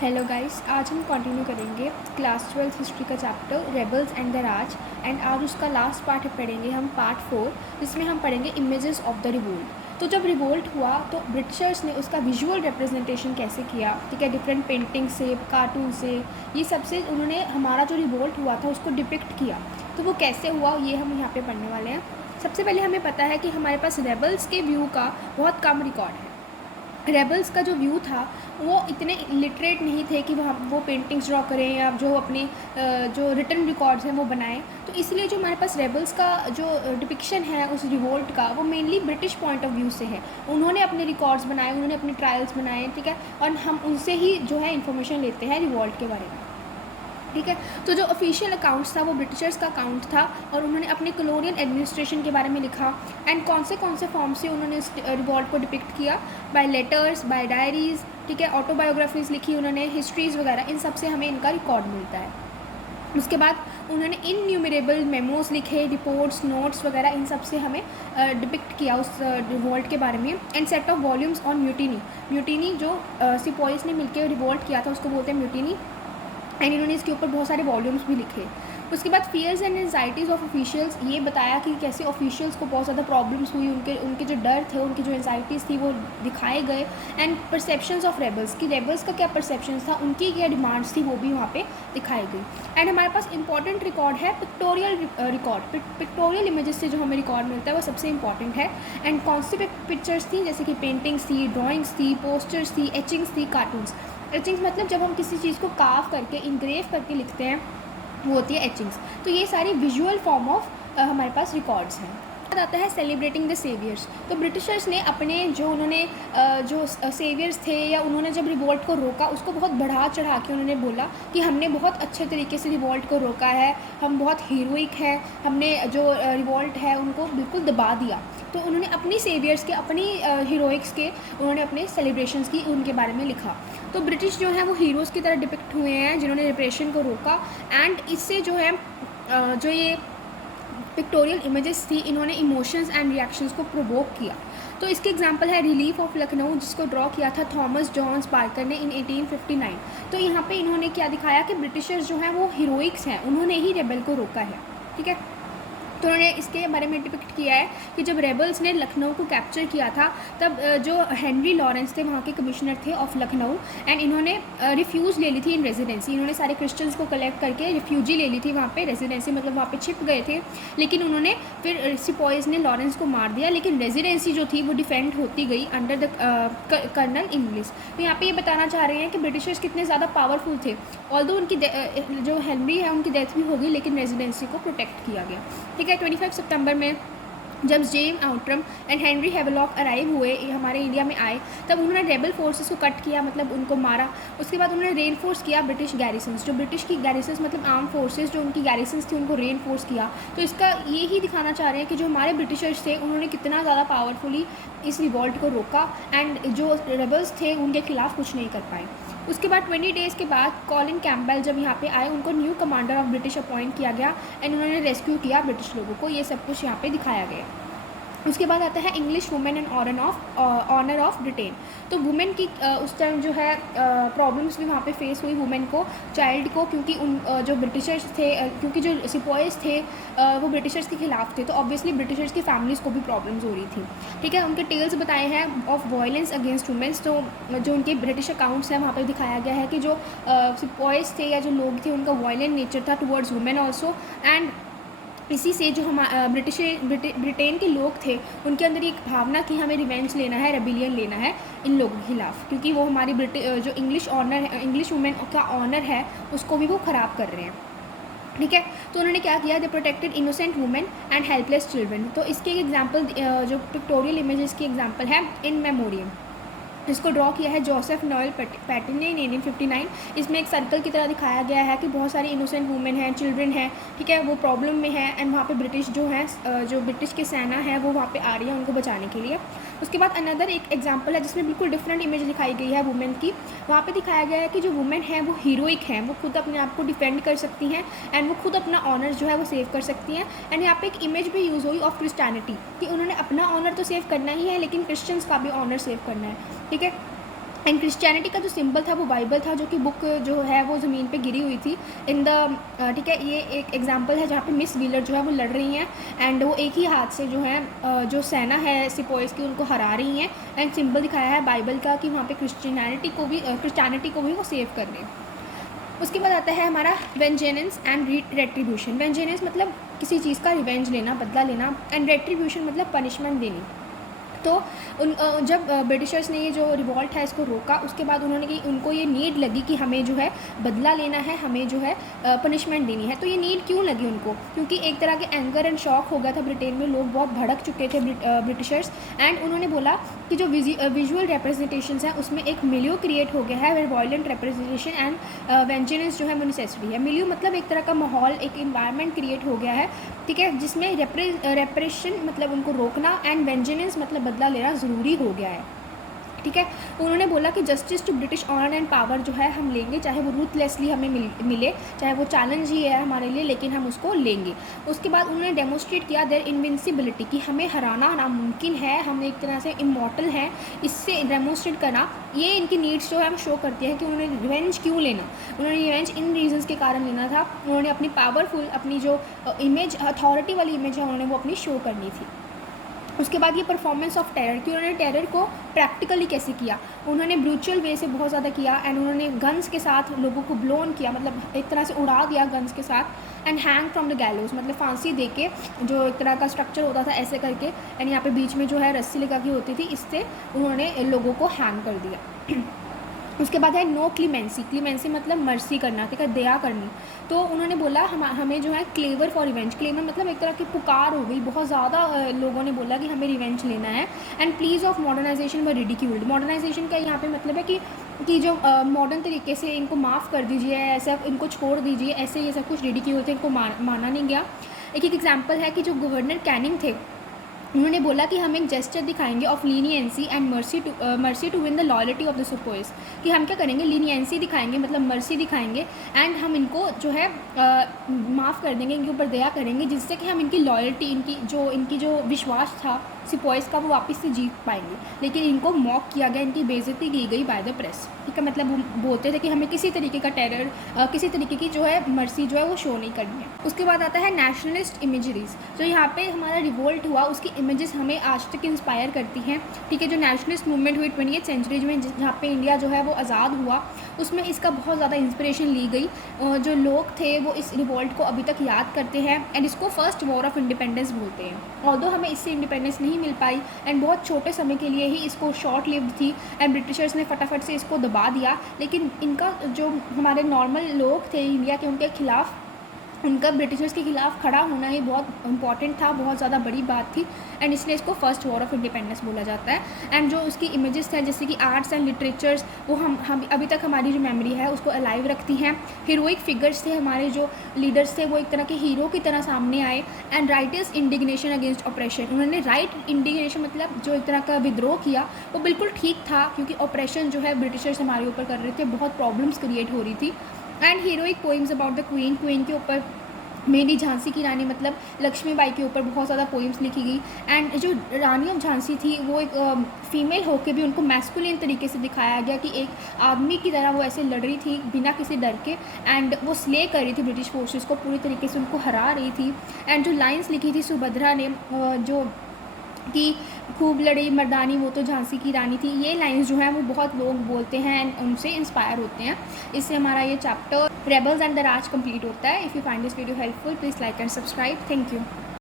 Hello guys, आज हम continue करेंगे क्लास 12 हिस्ट्री का chapter rebels and the Raj. And आज उसका लास्ट पार्ट पढ़ेंगे हम पार्ट 4, जिसमें हम पढ़ेंगे इमेजेस ऑफ द रिवोल्ट। तो जब रिवोल्ट हुआ तो ब्रिटिशर्स ने उसका विजुअल रिप्रेजेंटेशन कैसे किया, ठीक है, डिफरेंट पेंटिंग से, कार्टून से, ये सबसे उन्होंने हमारा जो रिवोल्ट हुआ था उसको डिपिक्ट किया। तो वो कैसे हुआ ये हम यहाँ पे पढ़ने वाले हैं। सबसे पहले हमें पता है कि हमारे पास रेबल्स के व्यू का बहुत कम रिकॉर्ड है। रेबल्स का जो व्यू था वो इतने लिटरेट नहीं थे कि वो पेंटिंग्स ड्रॉ करें या जो अपने जो रिटन रिकॉर्ड्स हैं वो बनाएं। तो इसलिए जो हमारे पास रेबल्स का जो डिपिक्शन है उस रिवोल्ट का, वो mainly British point of view से है। उन्होंने अपने रिकॉर्ड्स बनाए, उन्होंने अपने ट्रायल्स बनाए, ठीक है, और हम उनसे ही जो है इन्फॉर्मेशन लेते हैं रिवोल्ट के बारे में, ठीक है। तो जो ऑफिशियल अकाउंट्स था वो ब्रिटिशर्स का अकाउंट था और उन्होंने अपने कॉलोनियल एडमिनिस्ट्रेशन के बारे में लिखा। एंड कौन से फॉर्म से उन्होंने इस रिवॉल्ट को डिपिक्ट किया, बाय लेटर्स, बाय डायरीज़, ठीक है, ऑटोबायोग्राफीज़ लिखी उन्होंने, हिस्ट्रीज़ वगैरह, इन सब से हमें इनका रिकॉर्ड मिलता है। उसके बाद उन्होंने इनन्यूमरेबल मेमोज लिखे, रिपोर्ट्स, नोट्स वगैरह, इन सब से हमें डिपिक्ट किया उस रिवोल्ट के बारे में। And set of volumes on mutiny जो सिपॉइस ने मिलकर रिवोल्ट किया था उसको बोलते हैं म्यूटिनी। एंड इन्होंने इसके ऊपर बहुत सारे वॉल्यूम्स भी लिखे। उसके बाद fears and anxieties of officials, ये बताया कि कैसे ऑफिशियल्स को बहुत ज़्यादा प्रॉब्लम्स हुई, उनके जो डर थे, उनकी जो एंजाइटीज़ थी वो दिखाए गए। एंड परसेप्शंस ऑफ रेबल्स, कि रेबल्स का क्या परसेप्शंस था, उनकी क्या डिमांड्स थी, वो भी वहाँ पे दिखाई गई। एंड हमारे पास इंपॉर्टेंट रिकॉर्ड है पिक्टोरियल रिकॉर्ड, पिक्टोरियल इमेजेस से जो हमें रिकॉर्ड मिलता है वो सबसे इंपॉर्टेंट है। एंड कौन सी पिक्चर्स थी, जैसे कि पेंटिंग्स थी, ड्राइंग्स थी, पोस्टर्स थी, एचिंग्स थी, कार्टून्स। एचिंग्स मतलब जब हम किसी चीज़ को कार्व करके, इंग्रेव करके लिखते हैं, वो होती है एचिंग्स। तो ये सारी विजुअल फॉर्म ऑफ हमारे पास रिकॉर्ड्स हैं। बाद आता है सेलिब्रेटिंग द सेवियर्स। तो ब्रिटिशर्स ने अपने जो उन्होंने जो सेवियर्स थे, या उन्होंने जब रिवोल्ट को रोका उसको बहुत बढ़ा चढ़ा के उन्होंने बोला कि हमने बहुत अच्छे तरीके से रिवोल्ट को रोका है, हम बहुत हीरोइक हैं, हमने जो रिवोल्ट है उनको बिल्कुल दबा दिया। तो उन्होंने अपनी सेवियर्स के, अपनी हीरोइक्स के, उन्होंने अपने सेलिब्रेशंस की, उनके बारे में लिखा। तो ब्रिटिश जो है वो हीरोज़ की तरह डिपिक्ट हुए हैं जिन्होंने रिप्रेशन को रोका। एंड इससे जो है जो ये पिक्टोरियल इमेजेस थी, इन्होंने इमोशंस एंड रिएक्शंस को प्रोवोक किया। तो इसके एग्जांपल है रिलीफ ऑफ लखनऊ, जिसको ड्रॉ किया था थॉमस जॉन्स पार्कर ने इन 1859। तो यहाँ पे इन्होंने क्या दिखाया कि ब्रिटिशर्स जो हैं वो हीरोइक्स हैं, उन्होंने ही रेबल को रोका है, ठीक है। तो उन्होंने इसके बारे में डिपिक्ट किया है कि जब रेबल्स ने लखनऊ को कैप्चर किया था तब जो हेनरी लॉरेंस थे वहाँ के कमिश्नर थे ऑफ लखनऊ, एंड इन्होंने रिफ्यूज़ ले ली थी इन रेजिडेंसी। इन्होंने सारे क्रिश्चियंस को कलेक्ट करके रिफ्यूजी ले ली थी वहाँ पे रेजिडेंसी, मतलब वहाँ पे छिप गए थे। लेकिन उन्होंने फिर सिपॉइज ने लॉरेंस को मार दिया, लेकिन रेजिडेंसी जो थी वो डिफेंड होती गई अंडर द कर्नल इंग्लिश। तो यहाँ पे ये बताना चाह रहे हैं कि ब्रिटिशर्स कितने ज़्यादा पावरफुल थे। ऑल्दो उनकी जो हेनरी है उनकी डेथ भी हो गई, लेकिन रेजिडेंसी को प्रोटेक्ट किया गया, ठीक है। 25 सितंबर में जब James Outram and Henry Havelock arrive हुए, हमारे इंडिया में आए, तब उन्होंने रेबल फोर्सेस को कट किया, मतलब उनको मारा। उसके बाद उन्होंने रेनफोर्स किया ब्रिटिश गैरिसन्स, जो ब्रिटिश की गैरिसन्स मतलब आर्म फोर्सेस जो उनकी गैरिसन्स थी उनको रेनफोर्स किया। तो इसका ये ही दिखाना चाह रहे हैं कि जो हमारे ब्रिटिशर्स थे उन्होंने कितना ज़्यादा पावरफुली इस रिवॉल्ट को रोका, एंड जो रेबल्स थे उनके खिलाफ कुछ नहीं कर पाए। उसके बाद 20 डेज़ के बाद कॉलिन कैम्पबेल जब यहाँ पे आए, उनको new commander of British appoint किया गया, एंड उन्होंने रेस्क्यू किया ब्रिटिश लोगों को। ये सब कुछ यहाँ पे दिखाया गया। उसके बाद आता है English women and honour of Britain. तो वुमेन की उस टाइम जो है प्रॉब्लम्स भी वहाँ पे फेस हुई वुमेन को, चाइल्ड को, क्योंकि उन जो ब्रिटिशर्स थे, क्योंकि जो सिपॉइज थे वो ब्रिटिशर्स के खिलाफ थे, तो ऑब्वियसली ब्रिटिशर्स की फैमिलीज़ को भी प्रॉब्लम्स हो रही थी, ठीक है। उनके टेल्स बताए हैं ऑफ वायलेंस अगेंस्ट वुमेन्स। तो जो उनके ब्रिटिश अकाउंट्स हैं वहाँ पर दिखाया गया है कि जो सिपॉइज थे या जो लोग थे उनका वायलेंट नेचर था टुवर्ड्स वुमेन ऑल्सो। एंड इसी से जो हम ब्रिटेन के लोग थे उनके अंदर एक भावना थी हमें रिवेंज लेना है, रेबिलियन लेना है इन लोगों के खिलाफ, क्योंकि वो हमारी जो इंग्लिश वुमेन का ऑनर है उसको भी वो ख़राब कर रहे हैं, ठीक है। तो उन्होंने क्या किया, they protected innocent women and helpless children. तो इसके एक एग्जांपल जो पिक्टोरियल इमेजेस की एग्जांपल है इन मेमोरियम, इसको ड्रॉ किया है जोसेफ नॉयल पैटिन ने इन 1859। इसमें एक सर्कल की तरह दिखाया गया है कि बहुत सारी इनोसेंट वुमेन हैं, चिल्ड्रन हैं, ठीक है, वो प्रॉब्लम में है, एंड वहाँ पे ब्रिटिश जो है जो ब्रिटिश की सेना है वो वहाँ पे आ रही है उनको बचाने के लिए। उसके बाद अनदर एक एग्जांपल है जिसमें बिल्कुल डिफरेंट इमेज दिखाई गई है वुमेन की। वहाँ पे दिखाया गया है कि जो वुमेन है वो हीरोइक हैं, वो खुद अपने आप को डिफेंड कर सकती हैं, एंड वो खुद अपना ऑनर जो है वो सेव कर सकती हैं। एंड यहाँ पे एक इमेज भी यूज़ हुई ऑफ क्रिस्टियनिटी, कि उन्होंने अपना ऑनर तो सेव करना ही है लेकिन क्रिश्चियंस का भी ऑनर सेव करना है, ठीक है। एंड क्रिश्चियनिटी का जो सिंबल था वो बाइबल था, जो कि बुक जो है वो ज़मीन पे गिरी हुई थी इन द ठीक है। ये एक एग्जांपल है जहाँ पे मिस व्हीलर जो है वो लड़ रही हैं एंड वो एक ही हाथ से जो है जो सेना है सिपोइस की उनको हरा रही हैं, एंड सिंबल दिखाया है बाइबल का कि वहाँ पे क्रिश्चियनिटी को भी वो सेव कर रहे हैं। उसके बाद आता है हमारा वेंजेनेंस एंड रेट्रीब्यूशन। वेंजेनेंस मतलब किसी चीज़ का रिवेंज लेना, बदला लेना, एंड रेट्रीब्यूशन मतलब पनिशमेंट देनी। तो जब ब्रिटिशर्स ने ये जो रिवॉल्ट है इसको रोका, उसके बाद उनको ये नीड लगी कि हमें जो है बदला लेना है, हमें जो है पनिशमेंट देनी है। तो ये नीड क्यों लगी उनको? क्योंकि एक तरह के एंगर एंड शॉक हो गया था ब्रिटेन में, लोग बहुत भड़क चुके थे ब्रिटिशर्स, एंड उन्होंने बोला कि जो विजुअल रिप्रेजेंटेशंस हैं उसमें एक मिलियो क्रिएट हो गया है, वेयर वायलेंट रिप्रेजेंटेशन एंड वेंजेनेंस जो है वो नेसेसरी है। मिलियो मतलब एक तरह का माहौल, एक इन्वायरमेंट क्रिएट हो गया है, ठीक है, जिसमें रेप्रेशन मतलब उनको रोकना एंड वेंजेनेंस मतलब बदला लेना ज़रूरी हो गया है, ठीक है। उन्होंने बोला कि justice to British honour and power जो है हम लेंगे, चाहे वो रूथलेसली हमें मिले, चाहे वो चैलेंज ही है हमारे लिए, लेकिन हम उसको लेंगे। उसके बाद उन्होंने डेमोस्ट्रेट किया देयर इनविंसिबिलिटी, कि हमें हराना नामुमकिन है, हम एक तरह से इमॉर्टल हैं। इससे डेमोस्ट्रेट करना, ये इनकी नीड्स जो है हम शो करती है कि उन्होंने रिवेंज क्यों लेना। उन्होंने रिवेंज इन रीजंस के कारण लेना था। उन्होंने अपनी पावरफुल, अपनी जो इमेज, अथॉरिटी वाली इमेज है, उन्होंने वो अपनी शो करनी थी। उसके बाद ये परफॉर्मेंस ऑफ टेरर, कि उन्होंने टेरर को प्रैक्टिकली कैसे किया। उन्होंने ब्रूचुअल वे से बहुत ज़्यादा किया, एंड उन्होंने गन्स के साथ लोगों को ब्लोन किया, मतलब एक तरह से उड़ा दिया गन्स के साथ, एंड हैंग फ्रॉम द गैलोज, मतलब फांसी दे के, जो एक तरह का स्ट्रक्चर होता था ऐसे करके, एंड यहाँ पे बीच में जो है रस्सी लगा की होती थी, इससे उन्होंने लोगों को हैंग कर दिया। उसके बाद है नो क्लीमेंसी। क्लीमेंसी मतलब मर्सी करना, ठीक है, दया करनी। तो उन्होंने बोला हमें जो है क्लेवर फॉर रिवेंज, क्लेवर मतलब एक तरह की पुकार हो गई, बहुत ज़्यादा लोगों ने बोला कि हमें रिवेंज लेना है। एंड प्लीज ऑफ मॉडर्नाइजेशन व रिडिक्यूल्ड। मॉडर्नाइजेशन का यहाँ पे मतलब है कि जो मॉडर्न तरीके से इनको माफ़ कर दीजिए, ऐसा इनको छोड़ दीजिए, ऐसे ये सब कुछ रिडिक्यूल थे, इनको माना नहीं गया। एक एग्जाम्पल है कि जो गवर्नर कैनिंग थे, उन्होंने बोला कि हम एक जेस्चर दिखाएंगे of leniency and mercy to win the loyalty of the सुपोइस, कि हम क्या करेंगे, लीनियंसी दिखाएंगे, मतलब मर्सी दिखाएंगे, एंड हम इनको जो है माफ़ कर देंगे, इनके ऊपर दया करेंगे, जिससे कि हम इनकी लॉयल्टी, इनकी जो विश्वास था सिपोइस का, वो वापस से जीत पाएंगे। लेकिन इनको मॉक किया गया, इनकी बेइज्जती की गई बाय द प्रेस, ठीक है। मतलब वो बोलते थे कि हमें किसी तरीके का टेरर, किसी तरीके की जो है मर्सी जो है वो शो नहीं करनी है। उसके बाद आता है नेशनलिस्ट इमेजरीज। जो यहाँ पे हमारा रिवोल्ट हुआ उसकी इमेजेस हमें आज तक इंस्पायर करती हैं, ठीक है। जो नेशनलिस्ट मूवमेंट हुई 20वीं सेंचुरी में, जहाँ पे इंडिया जो है वो आज़ाद हुआ, उसमें इसका बहुत ज़्यादा इंस्पिरेशन ली गई। जो लोग थे वो इस रिवोल्ट को अभी तक याद करते हैं, एंड इसको फर्स्ट वॉर ऑफ इंडिपेंडेंस बोलते हैं। ऑल्दो हमें इससे इंडिपेंडेंस नहीं मिल पाई, एंड बहुत छोटे समय के लिए ही इसको शॉर्ट लिव्ड थी, एंड ब्रिटिशर्स ने फटाफट से इसको दबा दिया। लेकिन इनका जो हमारे नॉर्मल लोग थे इंडिया के, उनके खिलाफ, उनका ब्रिटिशर्स के खिलाफ खड़ा होना ही बहुत इंपॉर्टेंट था, बहुत ज़्यादा बड़ी बात थी, एंड इसलिए इसको फर्स्ट वॉर ऑफ इंडिपेंडेंस बोला जाता है। एंड जो उसकी इमेजेस हैं, जैसे कि आर्ट्स एंड लिटरेचर्स, वो हम अभी तक हमारी जो मेमोरी है उसको अलाइव रखती हैं। हीरोइक फिगर्स थे, हमारे जो लीडर्स थे वो एक तरह के हीरो की तरह सामने आए। And writers indignation against operation, उन्होंने राइट इंडिग्नेशन मतलब जो एक तरह का विद्रोह किया, वो बिल्कुल ठीक था, क्योंकि ऑपरेशन जो है ब्रिटिशर्स हमारे ऊपर कर रहे थे, बहुत प्रॉब्लम्स क्रिएट हो रही थी। And heroic poems about the queen के ऊपर, मेरी झांसी की रानी मतलब लक्ष्मीबाई के ऊपर बहुत ज़्यादा पोइम्स लिखी गई। एंड जो रानी ऑफ झांसी थी वो एक फ़ीमेल होकर भी उनको मैस्कुलिन तरीके से दिखाया गया, कि एक आदमी की तरह वो ऐसे लड़ रही थी बिना किसी डर के, एंड वो स्ले कर रही थी ब्रिटिश फोर्सेस को, पूरी तरीके से उनको हरा रही थी। एंड जो लाइन्स लिखी थी सुभद्रा ने, जो कि खूब लड़ी मर्दानी वो तो झांसी की रानी थी, ये लाइंस जो हैं वो बहुत लोग बोलते हैं एंड उनसे इंस्पायर होते हैं। इससे हमारा ये chapter rebels and the Raj complete होता है। If you find this video helpful, please like and subscribe. Thank you.